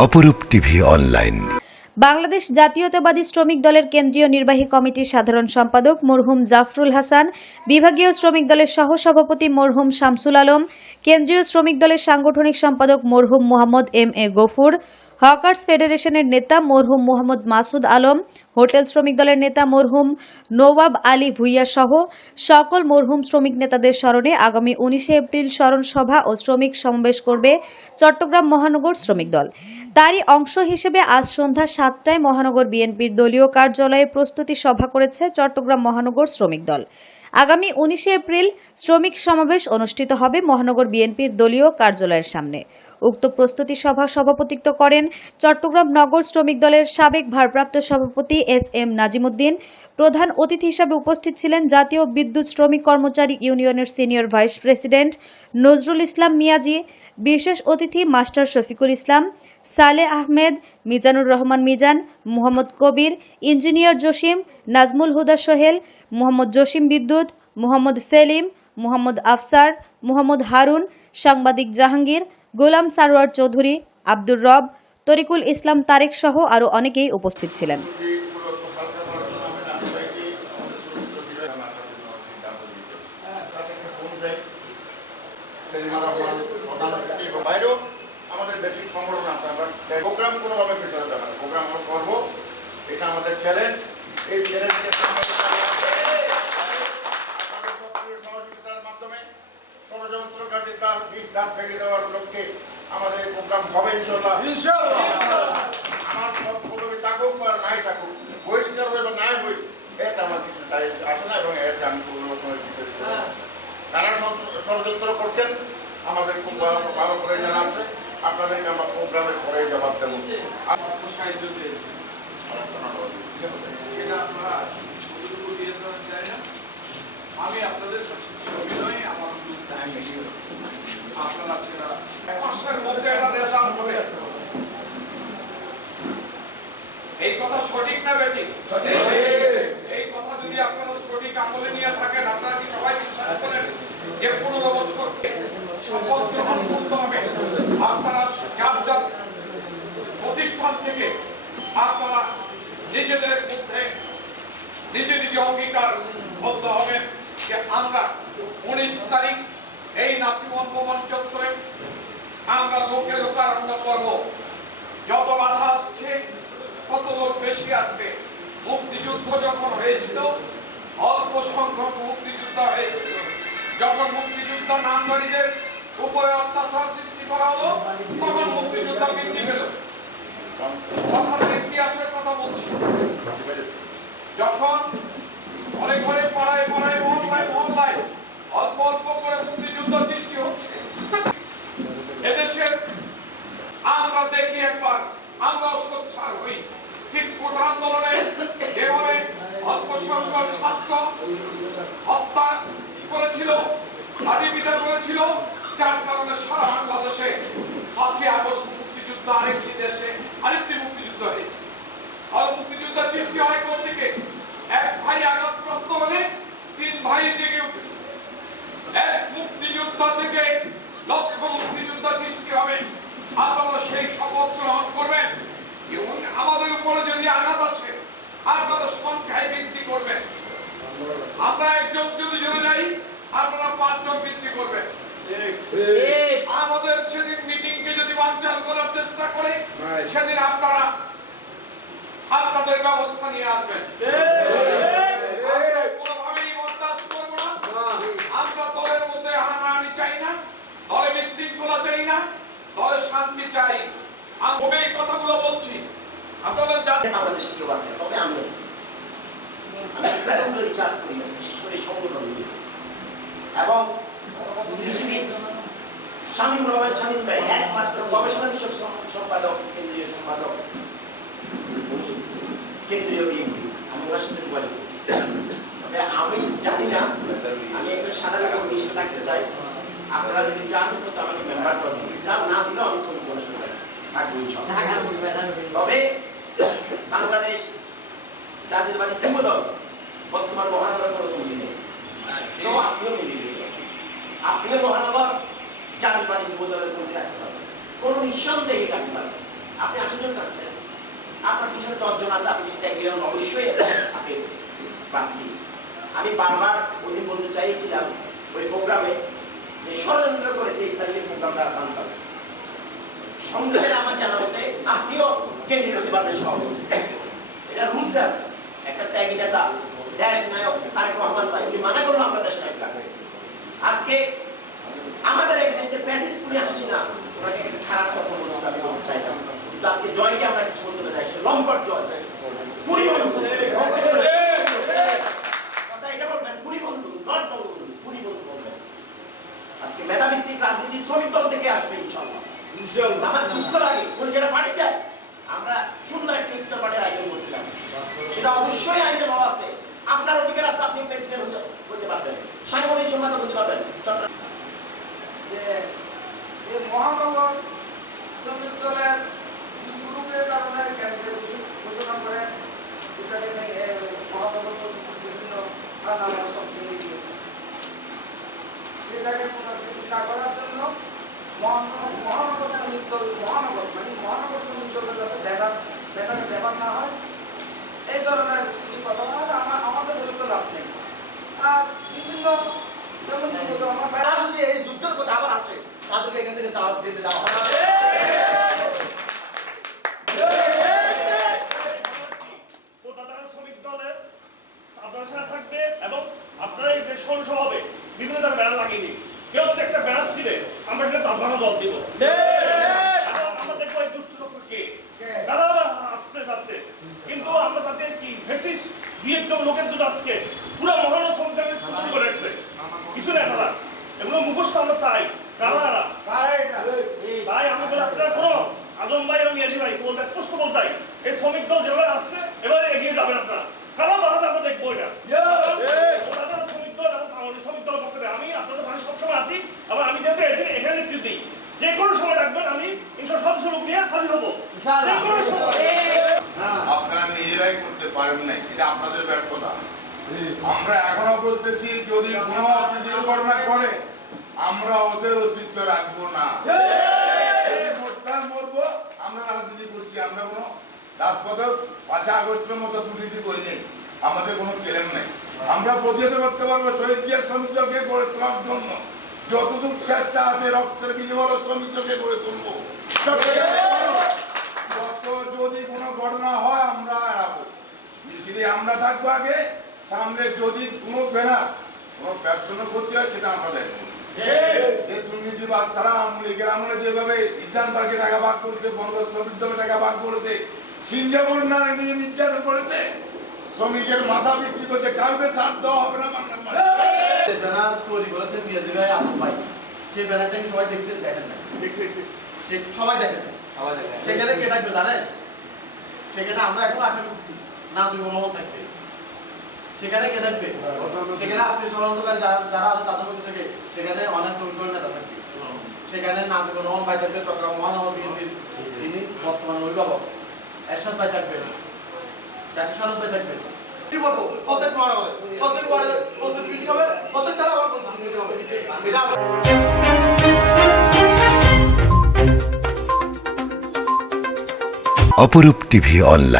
অপরূপ TV online. Bangladesh জাতীয়তাবাদী শ্রমিক দলের কেন্দ্রীয় নির্বাহী কমিটির সাধারণ সম্পাদক মরহুম জাফরুল হাসান, বিভাগীয় শ্রমিক দলের সহসভাপতি মরহুম শামসুল আলম, কেন্দ্রীয় শ্রমিক দলের সাংগঠনিক সম্পাদক মরহুম Mohammad M A Gafur, hawkers ফেডারেশনের নেতা মরহুম মোহাম্মদ মাসুদ আলম, হোটেল শ্রমিক দলের নেতা মরহুম নওয়াব আলী ভুইয়া সহ সকল মরহুম শ্রমিক নেতাদের স্মরণে আগামী উনিশে এপ্রিল স্মরণ সভা ও শ্রমিক সমাবেশ করবে চট্টগ্রাম মহানগর শ্রমিক দল। তারই অংশ হিসেবে আজ সন্ধ্যা সাতটায় মহানগর বিএনপির দলীয় কার্যালয়ে প্রস্তুতি সভা করেছে চট্টগ্রাম মহানগর শ্রমিক দল। আগামী উনিশে এপ্রিল শ্রমিক সমাবেশ অনুষ্ঠিত হবে মহানগর বিএনপির দলীয় কার্যালয়ের সামনে। উক্ত প্রস্তুতি সভা সভাপতিত্ব করেন চট্টগ্রাম নগর শ্রমিক দলের সাবেক ভারপ্রাপ্ত সভাপতি এস এম নাজিমুদ্দিন। প্রধান অতিথি হিসাবে উপস্থিত ছিলেন জাতীয় বিদ্যুৎ শ্রমিক কর্মচারী ইউনিয়নের senior vice president Nazrul Islam Miaji, বিশেষ অতিথি মাস্টার শফিকুল ইসলাম, সালে আহমেদ, মিজানুর রহমান মিজান, মোহাম্মদ কবির, ইঞ্জিনিয়ার জসিম, নাজমুল হুদা সোহেল, মোহাম্মদ জসিম বিদ্যুৎ, মোহাম্মদ সেলিম, মোহাম্মদ আফসার, মোহাম্মদ হারুন, সাংবাদিক জাহাঙ্গীর গোলাম সারোয়ার চৌধুরী, আব্দুর রব, তরিকুল ইসলাম তারেক সহ আরও অনেকেই উপস্থিত ছিলেন। আমাদের চ্যালেঞ্জ এই চ্যালেঞ্জকে সহযোগিতার মাধ্যমে ষড়যন্ত্রকারী তার বিষ দাঁত ভেঙে দেওয়ার লক্ষ্যে আমাদের প্রোগ্রাম হবে ইনশাল্লাহ আমার সব পদবি থাকুক বা নাই থাকুক বহিষ্কার হয়ে বা নাই হই এটা আমার কিছু দায় আসে না এবং এতে আমি কোনো রকমের। তারা ষড়- ষড়যন্ত্র করছেন আমাদের খুব ভালো ভালো করে জানা আছে। আপনাদেরকে আমরা প্রোগ্রামের পরে জবাব দেবো। সাহায্য পেয়েছি। সেটা আপনারা আমি না। আমি আপনাদের কাছে এই কথা সঠিক না বেঠিক? এই কথা যদি আপনারা সঠিক আমলে নিয়ে থাকেন আপনারা কি সবাই বিশ্বাস করেন যে পনেরো বছর শপথ গ্রহণ করতে হবে? আপনারা যার যার প্রতিষ্ঠান থেকে আপনারা নিজেদের মধ্যে নিজে নিজে অঙ্গীকার বদ্ধ হবেন যে আমরা উনিশ তারিখ এই নাসিমন ভবন চত্বরে আমরা লোকে লোকারণ্য করব। যত বাধা আসছে, তত লোক বেশি আসবে। মুক্তিযুদ্ধ যখন হয়েছিল, অল্প সংখ্যক মুক্তিযোদ্ধা হয়েছিল। যখন মুক্তিযোদ্ধা নামধারীদের উপরে অত্যাচার সৃষ্টি করা হলো, তখন মুক্তিযোদ্ধা বৃদ্ধি পেল। ইতিহাসের কথা বলছি। যখন ঘরে ঘরে পাড়ায় পাড়ায় মহল্লায় মহল্লায় অল্প অল্প করে মুক্তিযুদ্ধ সৃষ্টি আমরা দেখি ঠিক কোটা আন্দোলনে যেভাবে অল্প সংখ্যক ছাত্র হত্যা করেছিল করেছিল বাংলাদেশে আগস্ট মুক্তিযুদ্ধ আরেকটি দেশে, আরেকটি মুক্তিযুদ্ধ হয়েছে আর মুক্তিযুদ্ধ সৃষ্টি হয় কোন দিকে এক ভাই আঘাতপ্রাপ্ত হলে তিন ভাই জেগে উঠে এক মুক্তিযোদ্ধা থেকে লক্ষ মুক্তিযোদ্ধা সৃষ্টি হবে আপনারা সেই শপথ গ্রহণ করবেন এবং আমাদের উপরে যদি আঘাত আসে আপনারা সংখ্যায় বৃদ্ধি করবেন আমরা একজন যদি জেনে যাই আপনারা পাঁচজন বৃদ্ধি করবেন আমাদের সেদিন মিটিংকে যদি বানচাল করার চেষ্টা করে সেদিন আপনারা আপনাদের ব্যবস্থা নিয়ে আসবেন। কোনোভাবেই বরদাস্ত করব না। আমরা দলের মধ্যে হানাহানি চাই না দলে বিশৃঙ্খলা চাই না দলে শান্তি চাই। আমি এই কথাগুলো বলছি। আপনাদের জানেন বাংলাদেশে কেউ আছে তবে আমি আমি প্রচণ্ড রিচার্জ করি বিশেষ করে সংগঠন এবং শামীম রহমান শামীম ভাই একমাত্র গবেষণা বিষয়ক সম্পাদক কেন্দ্রীয় সম্পাদক কেন্দ্রীয় বিএনপি আমি ওনার সাথে যোগাযোগ তবে আমি জানি না আমি একটা সাধারণ কর্মী হিসেবে থাকতে চাই। আপনারা যদি চান তো আমাকে মেম্বার করবেন না না দিলেও আমি শ্রমিক গবেষণা থাকব। তবে বাংলাদেশ জাতীয়বাদী যুব দল বর্তমান মহানগর কোনো মিলে তো আপনিও মিলিয়ে আপনিও মহানগর জাতীয়বাদী যুব দলের মধ্যে রাখতে পারবেন কোনো নিঃসন্দেহে রাখতে পারবেন আপনি আশি জন আপনার পিছনে দশজন আছে, আপনি যদি হন, অবশ্যই আপনি প্রাপ্তি আমি বারবার দিন বলতে চাইছিলাম ওই প্রোগ্রামে যে ষড়যন্ত্র করে তেইশ তারিখের প্রোগ্রামটা বানচাল সংগ্রহের আমার জানা মতে আপনিও ক্যান্ডিডেট হতে পারবেন সভাপতি এটা রুলসে আছে। একটা ত্যাগী নেতা, দেশ নায়ক তারেক রহমান ভাই, উনি মানা করল আমরা দেশ নায়ক আজকে আমাদের এই দেশে প্যাসেজ করে হাসি না। ওনাকে একটা খারাপ স্বপ্ন বলছিল আমি বলতে চাইতাম। কিন্তু আজকে জয়কে আমরা কিছু বলতে পারি সে লম্বর জয়। কুড়ি বন্ধু। কথা এটা বলবেন কুড়ি বন্ধু নট বন্ধু কুড়ি বন্ধু বলবেন। আজকে মেধাভিত্তিক রাজনীতি শ্রমিক দল থেকে আসবে ইনশাল্লাহ। আমার দুঃখ লাগে উনি যেটা পার্টি যায় আমরা সুন্দর একটা ইফতার পার্টির আয়োজন করছিলাম। সেটা অবশ্যই আইনে পাওয়া আছে। আপনার অধিকার আছে আপনি প্রেসিডেন্ট হতে পারবেন। সাংগঠনিক সম্পাদক হতে পারবেন। যে মহানগর শ্রমিক দলের গ্রুপের কারণে কেন্দ্রে ঘোষণা করেন এটাকে মহানগর বিভিন্ন আনামা সব ভেঙে দিয়েছে। সেটাকে পুনরাবৃত্তি না করার জন্য মহানগর শ্রমিক দল, মহানগর মানে মহানগর শ্রমিক দলের যাতে ব্যবহার না হয় এই ধরনের কিছু কথা বলা হয়, আমার আমাদের বলে তো লাভ নেই আর বিভিন্ন যেমন যুবদল, আমার ভাই- তারা যদি এই যুদ্ধের কথা আবার আসে থেকে দাওয়াত দেওয়া হবে বিভিন্ন ধরনের ব্যানার লাগিয়ে দিন কেউ একটা ব্যানার ছিঁড়ে আমরা সেটা তার দিব এবং আমরা দুষ্ট আসতে যাচ্ছে। কিন্তু আমরা চাচ্ছি কি, ফেসিস? দিয়ে লোকের জন্য আজকে পুরো মহান শ্রমিকদের স্তব্ধ করে রাখছে কিছু না তারা এগুলো মুখোশ আমরা চাই কারা তাই আমি বলি আপনারা কোনো আজম ভাই এবং ইয়াজি ভাই বলতে স্পষ্ট বলতে চাই এই শ্রমিক দল যেভাবে আসছে এবারে এগিয়ে যাবেন আপনারা কারণ বাধাতে আমরা দেখব এটা কলকাতার শ্রমিক দল এবং আমাদের শ্রমিক দলের পক্ষে থেকে আমি আপনাদের আছি আবার আমি যেহেতু এখানে দিই যে কোনো সময় রাখবেন আমি ইনশাল সদস্য লোক নিয়ে হাজির হব। যে কোনো সময়। আপনারা নিজেরাই করতে পারেন নাই এটা আপনাদের ব্যর্থতা। আমরা এখনও বলতেছি যদি কোনো দুর্ঘটনা করে আমরা ওদের অস্তিত্ব রাখব না। মরবো আমরা রাজনীতি করছি আমরা কোনো রাজপথে পাঁচই আগস্টের মতো দুর্নীতি করিনি। আমাদের কোনো ক্লেম নেই। আমরা প্রতিহত করতে পারব শহীদ জিয়ার শ্রমিকদেরকে গড়ে তোলার জন্য। যতদূর চেষ্টা আছে রক্তের বিনিময় শ্রমিকদেরকে গড়ে তুলবো। যত যদি কোনো ঘটনা হয়, আমরা এড়াবো মিছিলে আমরা থাকব আগে, সামনে যদি কোনো ব্যানার, কোনো ব্যস্তনা করতে হয়, সেটা আমলে যেভাবে শ্রমিকের মাথা বিক্রি করছে, কাউকে দেওয়া হবে না ব্যানার তৈরি করেছে মিয়াজি ভাই আলম ভাই। সেই ব্যানারটা কি সবাই দেখছে দেখেন না। সে সবাই দেখেন। সেখানে কে থাকবে জানেন? সেখানে আমরা এখন আশা করছি নাজিবুর রহমান থাকবে। সেখানে কে থাকবে? সেখানে আজকে ষড়যন্ত্রকারী যারা আছে তাদের মধ্যে থেকে সেখানে অনেক দলের নেতা থাকবে। সেখানে নাজিবুর রহমান ভাই থাকবে চট্টগ্রাম মহানগর বিএনপির যিনি বর্তমানে অভিভাবক। এরশাদ ভাই থাকবে জাতীয় সনদ ভাই থাকবে অপরূপ টিভি অনলাইন